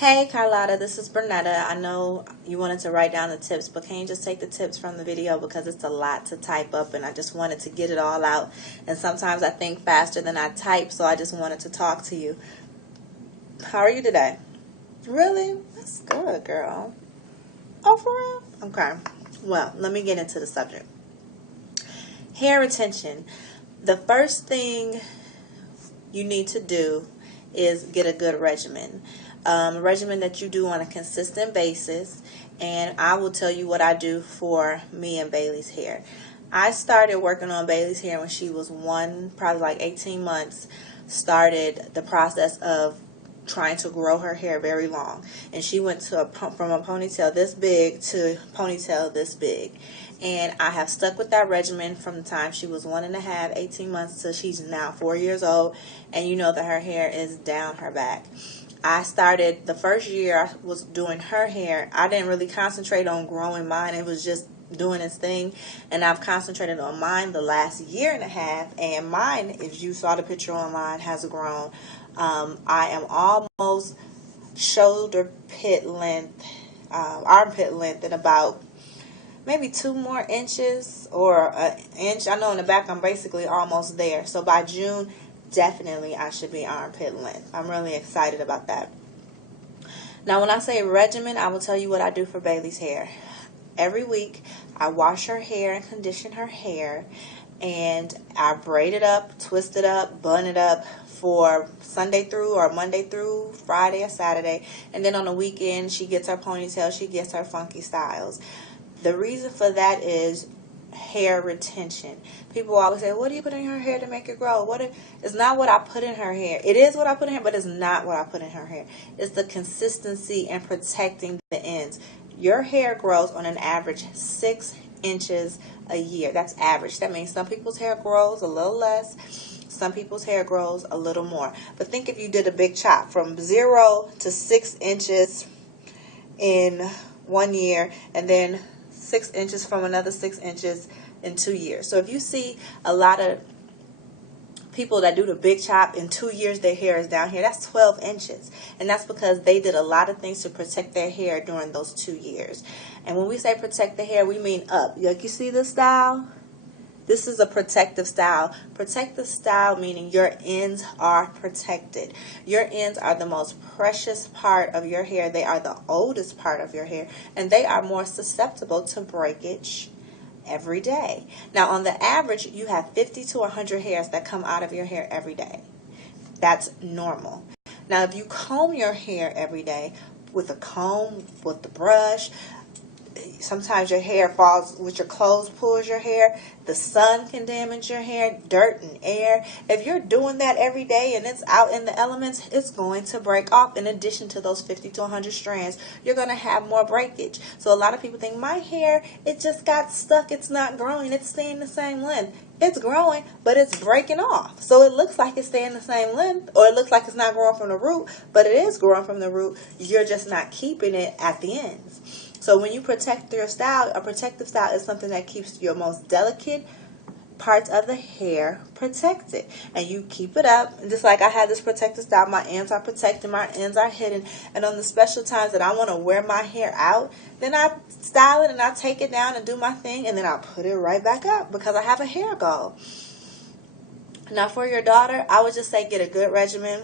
Hey Carlotta, this is Bernetta. I know you wanted to write down the tips, but can you just take the tips from the video because it's a lot to type up and I just wanted to get it all out. And sometimes I think faster than I type, so I just wanted to talk to you. How are you today? Really? That's good, girl. Oh, for real? Okay. Well, let me get into the subject. Hair retention. The first thing you need to do is get a good regimen. A regimen that you do on a consistent basis, and I will tell you what I do for me and Bailey's hair. I started working on Bailey's hair when she was probably like 18 months, started the process of trying to grow her hair very long, and she went to from a ponytail this big to ponytail this big, and I have stuck with that regimen from the time she was 1.5, 18 months to she's now 4 years old, and you know that her hair is down her back. I started the first year I was doing her hair. I didn't really concentrate on growing mine. It was just doing its thing, and I've concentrated on mine the last 1.5 years, and mine, if you saw the picture online, has grown. I am almost shoulder pit length, armpit length, in about maybe 2 more inches or an inch. I know in the back I'm basically almost there. So by June, definitely I should be armpit length. I'm really excited about that. Now when I say regimen, I will tell you what I do for Bailey's hair. Every week I wash her hair and condition her hair, and I braid it up, twist it up, bun it up for Sunday through or Monday through Friday or Saturday, and then on the weekend she gets her ponytail, she gets her funky styles. The reason for that is hair retention. People always say, what do you put in her hair to make it grow? It's not what I put in her hair. It is what I put in her, but it's not what I put in her hair. It's the consistency and protecting the ends. Your hair grows on an average 6 inches a year. That's average. That means some people's hair grows a little less. Some people's hair grows a little more. But think if you did a big chop from 0 to 6 inches in 1 year, and then 6 inches from another 6 inches in 2 years. So if you see a lot of people that do the big chop, in 2 years their hair is down here, that's 12 inches. And that's because they did a lot of things to protect their hair during those 2 years. And when we say protect the hair, we mean up. Like, you see this style? This is a protective style. Protective style meaning your ends are protected. Your ends are the most precious part of your hair. They are the oldest part of your hair, and they are more susceptible to breakage every day. Now, on the average, you have 50 to 100 hairs that come out of your hair every day. That's normal. Now, if you comb your hair every day with a comb, with the brush, sometimes your hair falls with your clothes, pulls your hair. The sun can damage your hair, dirt and air. If you're doing that every day and it's out in the elements, it's going to break off. In addition to those 50 to 100 strands, you're going to have more breakage. So a lot of people think, my hair, it just got stuck. It's not growing. It's staying the same length. It's growing, but it's breaking off. So it looks like it's staying the same length, or it looks like it's not growing from the root, but it is growing from the root. You're just not keeping it at the ends. So when you protect your style, a protective style is something that keeps your most delicate parts of the hair protected. And you keep it up. And just like I had this protective style, my ends are protected, my ends are hidden. And on the special times that I want to wear my hair out, then I style it and I take it down and do my thing, and then I put it right back up because I have a hair goal. Now for your daughter, I would just say get a good regimen.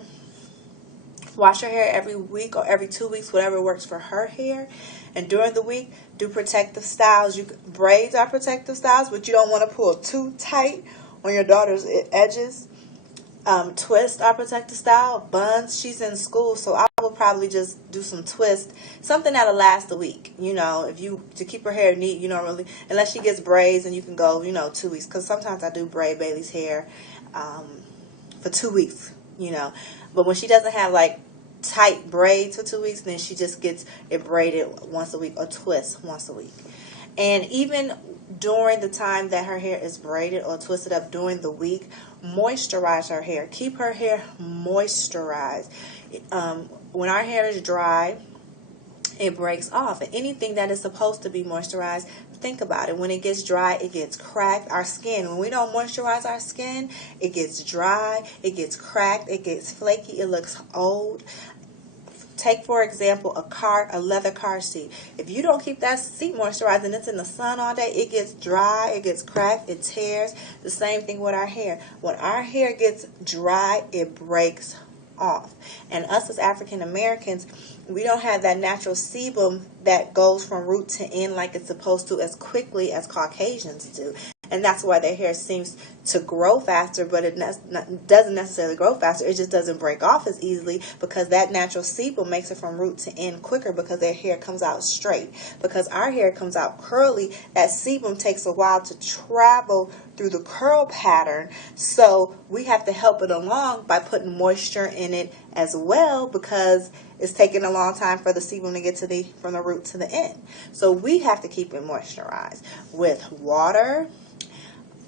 Wash her hair every week or every 2 weeks, whatever works for her hair. And during the week, do protective styles. Braids are protective styles, but you don't want to pull too tight on your daughter's edges. Twists are protective style. Buns, she's in school, so I will probably just do some twist, something that'll last a week. You know, to keep her hair neat, you don't really, unless she gets braids, and you can go, 2 weeks. Because sometimes I do braid Bailey's hair for 2 weeks, But when she doesn't have like tight braids for 2 weeks, then she just gets it braided once a week or twist once a week. And even during the time that her hair is braided or twisted up during the week, moisturize her hair. Keep her hair moisturized. When our hair is dry, it breaks off. And anything that is supposed to be moisturized, think about it. When it gets dry, it gets cracked. Our skin, when we don't moisturize our skin, it gets dry, it gets cracked, it gets flaky, it looks old. Take, for example, a leather car seat. If you don't keep that seat moisturized and it's in the sun all day, it gets dry, it gets cracked, it tears. The same thing with our hair. When our hair gets dry, it breaks off. And us as African Americans, we don't have that natural sebum that goes from root to end like it's supposed to as quickly as Caucasians do. And that's why their hair seems to grow faster, but it doesn't necessarily grow faster. It just doesn't break off as easily because that natural sebum makes it from root to end quicker because their hair comes out straight. Because our hair comes out curly, that sebum takes a while to travel through the curl pattern. So we have to help it along by putting moisture in it as well because it's taking a long time for the sebum to get to from the root to the end. So we have to keep it moisturized with water.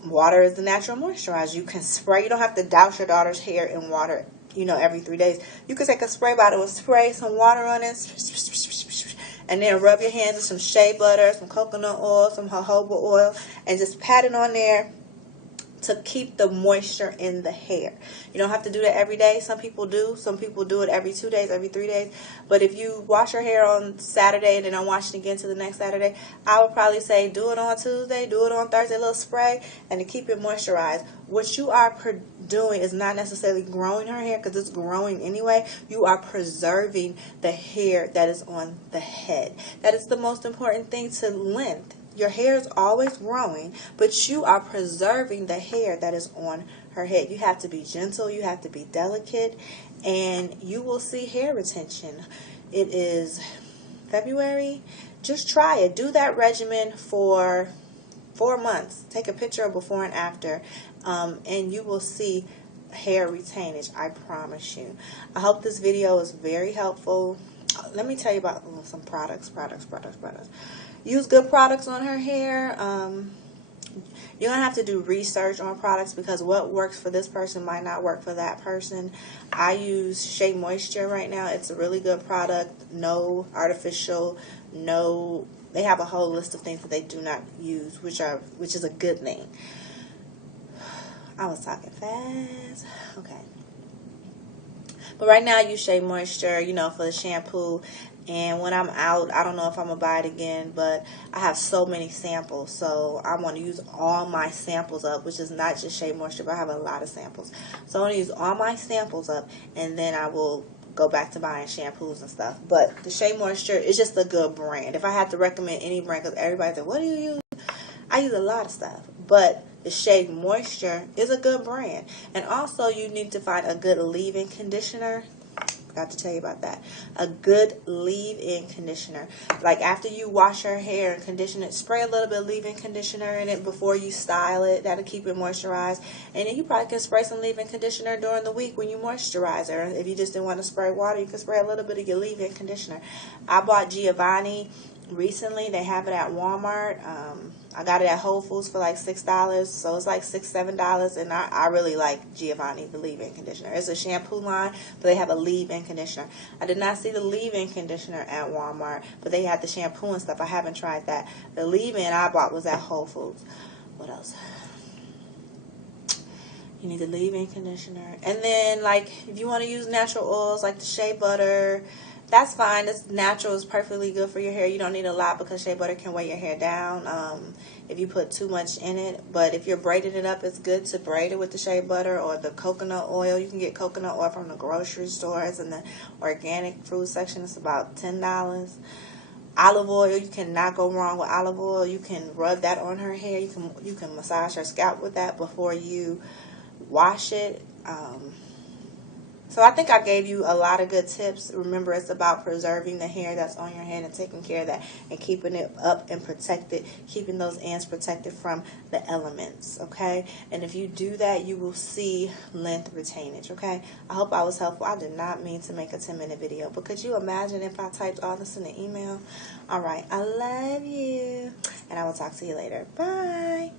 Water is the natural moisturizer. You can spray. You don't have to douse your daughter's hair in water, every 3 days. You can take a spray bottle and spray some water on it, and then rub your hands with some shea butter, some coconut oil, some jojoba oil, and just pat it on there to keep the moisture in the hair. You don't have to do that every day. Some people do. Some people do it every 2 days, every 3 days. But if you wash your hair on Saturday and then don't wash it again to the next Saturday, I would probably say do it on Tuesday, do it on Thursday, a little spray, and to keep it moisturized. What you are doing is not necessarily growing her hair because it's growing anyway. You are preserving the hair that is on the head. That is the most important thing to length. Your hair is always growing, but you are preserving the hair that is on her head. You have to be gentle. You have to be delicate, and you will see hair retention. It is February. Just try it. Do that regimen for 4 months. Take a picture of before and after, and you will see hair retainage. I promise you. I hope this video is very helpful. Let me tell you about some products. Use good products on her hair. You're going to have to do research on products because what works for this person might not work for that person. I use Shea Moisture right now. It's a really good product. No artificial, they have a whole list of things that they do not use, which is a good thing. I was talking fast. Okay. But right now I use Shea Moisture, for the shampoo. And when I'm out, I don't know if I'm going to buy it again, but I have so many samples. So I want to use all my samples up, which is not just Shea Moisture, but I have a lot of samples. So I want to use all my samples up, and then I will go back to buying shampoos and stuff. But the Shea Moisture is just a good brand. If I had to recommend any brand, because everybody said, what do you use? I use a lot of stuff. But the Shea Moisture is a good brand. And also you need to find a good leave-in conditioner. Forgot to tell you about that. A good leave-in conditioner. Like after you wash your hair and condition it, spray a little bit of leave-in conditioner in it before you style it. That'll keep it moisturized. And then you probably can spray some leave-in conditioner during the week when you moisturize her. If you just didn't want to spray water, you can spray a little bit of your leave-in conditioner. I bought Giovanni recently. They have it at Walmart. I got it at Whole Foods for like $6, so it's like $6, $7, and I really like Giovanni, the leave-in conditioner. It's a shampoo line, but they have a leave-in conditioner. I did not see the leave-in conditioner at Walmart, but they had the shampoo and stuff. I haven't tried that. The leave-in I bought was at Whole Foods. What else? You need the leave-in conditioner. And then, like, if you want to use natural oils like the shea butter, that's fine. It's natural. It's perfectly good for your hair. You don't need a lot because shea butter can weigh your hair down if you put too much in it. But if you're braiding it up, it's good to braid it with the shea butter or the coconut oil. You can get coconut oil from the grocery stores and the organic fruit section. It's about $10. Olive oil, you cannot go wrong with olive oil. You can rub that on her hair. You can massage her scalp with that before you wash it. So I think I gave you a lot of good tips. Remember, it's about preserving the hair that's on your head and taking care of that and keeping it up and protected, keeping those ends protected from the elements, okay? And if you do that, you will see length retainage, okay? I hope I was helpful. I did not mean to make a 10-minute video, but could you imagine if I typed all this in an email? All right, I love you, and I will talk to you later. Bye.